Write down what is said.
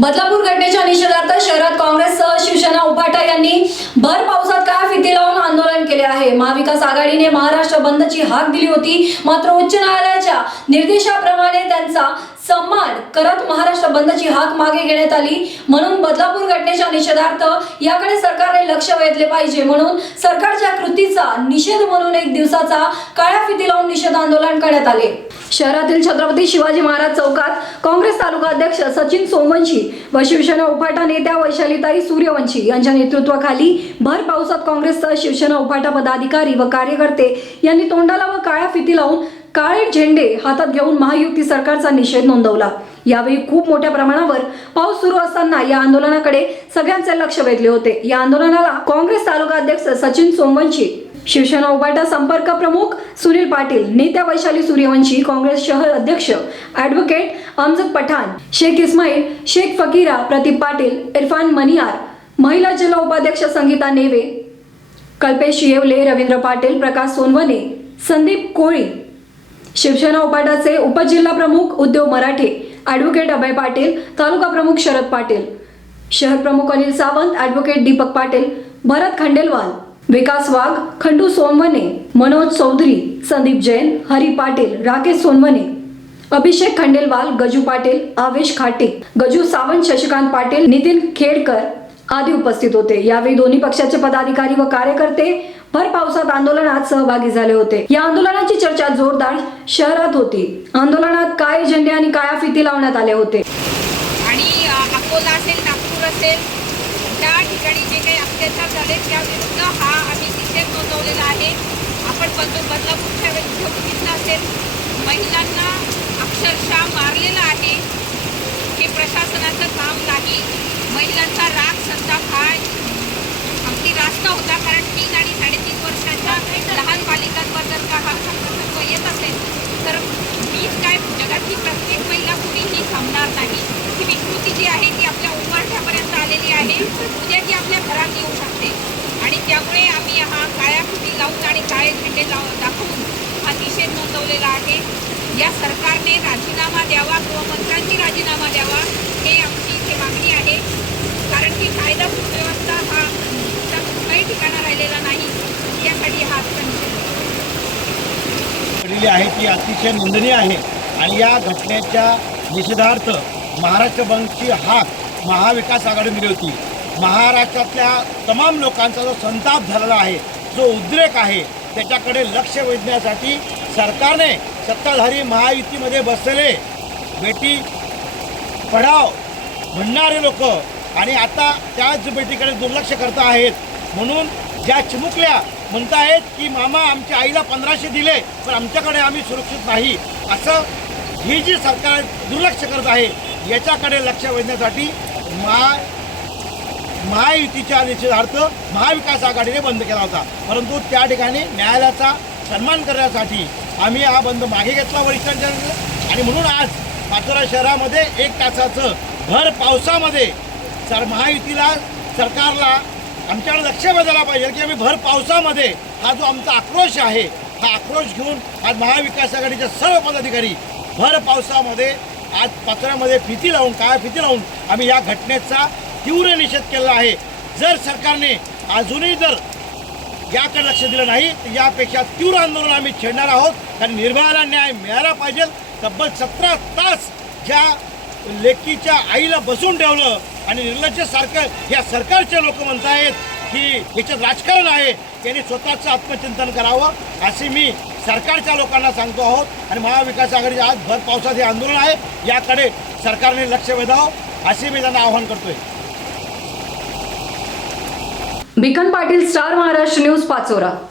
बदलापूर घटनेच्या निषेधार्थ शहरात काँग्रेससह शिवसेना उभाटा यांनी भर पावसात काय फिती लावून आंदोलन केले आहे. महाविकास आघाडीने महाराष्ट्र बंदची हाक दिली होती. मात्र उच्च न्यायालयाच्या निर्देशाप्रमाणे त्यांचा समान करत महाराष्ट्र बंदची हाक मागे घेण्यात आली. म्हणून बदलापूर घटनेच्या निषेधार्थ याकडे सरकारने लक्ष वेधले पाहिजे. म्हणून सरकारच्या कृतीचा निषेध म्हणून एक दिवसाचा काळ्या फिती लावून निषेध आंदोलन करण्यात आले. शहरातील छत्रपती शिवाजी महाराज चौकात काँग्रेस तालुका अध्यक्ष सचिन सोमवंशी व शिवसेना उपाटा नेत्या वैशालीताई सूर्यवंशी यांच्या नेतृत्वाखाली भर पावसात काँग्रेससह शिवसेना उपाटा पदाधिकारी व कार्यकर्ते यांनी तोंडाला व काळ्या फिती लावून काळे झेंडे हातात घेऊन महायुती सरकारचा निषेध नोंदवला. यावेळी खूप मोठ्या प्रमाणावर पाऊस सुरू असताना या आंदोलनाकडे सगळ्यांचे लक्ष वेधले होते. या आंदोलनाला काँग्रेस तालुका अध्यक्ष सचिन सोमवंशी शिवसेना उभाटा संपर्क प्रमुख सुनील पाटील नेत्या वैशाली सूर्यवंशी काँग्रेस शहर अध्यक्ष ॲडव्होकेट अमजद पठाण शेख इस्माईल शेख फकीरा प्रदीप पाटील इरफान मनियार महिला जिल्हा उपाध्यक्ष संगीता नेवे कल्पेश येवले रवींद्र पाटील प्रकाश सोनवणे संदीप कोळी शिवसेना उपाटाचे उपजिल्हा प्रमुख उद्योग मराठे ॲडव्होकेट अभय पाटील तालुका प्रमुख शरद पाटील. शहर प्रमुख अनिल सावंत ॲडव्होकेट दीपक पाटील भरत खंडेलवाल. विकास वाघ खंडू सोमवणे मनोज चौधरी संदीप जैन हरी पाटील राकेश सोनवणे. अभिषेक खंडेलवाल गजू पाटील आवेश खाटे. गजू सावंत शशिकांत पाटील नितीन खेडकर आदी उपस्थित होते. यावेळी दोन्ही पक्षाचे पदाधिकारी व कार्यकर्ते भर पावसात आंदोलनात सहभागी झाले होते. या आंदोलनाची चर्चा जोरदार शहरात होती. आंदोलनात काय झेंडे आणि काळ्या फिती लावण्यात आले होते? आणि अकोला असेल नागपूर असेल त्या ठिकाणी जे काही अत्याचार झाले त्याविरुद्ध हा आम्ही निषेध नोंदवलेला आहे. आपण बदल बदलापूरच्या विरुद्ध बघितलं असेल महिलांना अक्षरशः मारलेलं आहे. हे प्रशासनाचं काम नाही. महिलांचा राग संताप हा अगदी रास्त होता कारण तीन आणि साडेतीन वर्षाच्या लहान बालिकांवर जर का हा संकल्प येत असेल? तर मीच काय जगातली प्रत्येक महिला कुणीही थांबणार नाही. ही विकृती जी आहे ती आपल्या उंबरठ्यापर्यंत आलेली आहे. उद्या ती आपल्या घरात येऊ शकते. आणि त्यामुळे आम्ही हा काळ्या खुटी लावून आणि काळे झेंडे लाव दाखवून हा निषेध नोंदवलेला आहे. या सरकारने राजीनामा द्यावा गृहमंत्र्यांनी राजीनामा द्यावा हे आमची इथे मागणी आहे. कारण की कायदा सुव्यवस्था हा चा कुठलाही ठिकाणा राहिलेला नाही यासाठी हा आजचा निषेध आहे. आहे ती अतिशय निंदनीय आहे आणि या घटनेच्या निषेधार्थ महाराष्ट्र बंदची हाक महाविकास आघाडी दिली होती महाराष्ट्रातल्या तमाम लोकांचा जो संताप झालेला आहे जो उद्रेक आहे त्याच्याकडे लक्ष वेधण्यासाठी सरकारने सत्ताधारी महायुतीमध्ये बसलेले बेटी पढाव म्हणणारे लोक आणि आता त्याच बेटीकडे दुर्लक्ष करत आहेत म्हणून ज्या चिमुकल्या म्हणतायत की मामा आमच्या आईला पंधराशे दिले पण आमच्याकडे आम्ही सुरक्षित नाही. असं ही जी सरकार दुर्लक्ष करत आहे याच्याकडे लक्ष वेधण्यासाठी महा महायुतीच्या निषेधार्थ महाविकास आघाडीने बंद केला होता. परंतु त्या ठिकाणी न्यायालयाचा सन्मान करण्यासाठी आम्ही हा बंद मागे घेतला वरिष्ठांच्या आणि म्हणून आज पाचोरा शहरामध्ये एक तासाचं भर पावसामध्ये सर महायुतीला सरकारला आमच्याकडे लक्ष वेधायला पाहिजे की आम्ही भर पावसामध्ये हा जो आमचा आक्रोश आहे हा आक्रोश घेऊन आज महाविकास आघाडीचे सर्व पदाधिकारी भर पावसामध्ये आज पत्रामध्ये फिती लावून काय फिती लावून आम्ही या घटनेचा तीव्र निषेध केला आहे. जर सरकारने अजूनही जर याकडे लक्ष दिलं नाही तर यापेक्षा तीव्र आंदोलन आम्ही छेडणार आहोत. कारण निर्भयाला न्याय मिळाला पाहिजे. तब्बल सतरा तास ज्या लेकीच्या आईला बसून ठेवलं आणि निर्लज्जसारखं या सरकारचे लोक म्हणतायत की याच्यात राजकारण आहे. त्यांनी स्वतःचं आत्मचिंतन करावं. असे मी सरकारच्या लोकांना सांगतो आहोत. आणि महाविकास आघाडीचे आज भर पावसात हे आंदोलन आहे. याकडे सरकारने लक्ष वेधावं. असे मी त्यांना आवाहन करतोय. Bhikan Patil star Maharashtra news Pachora.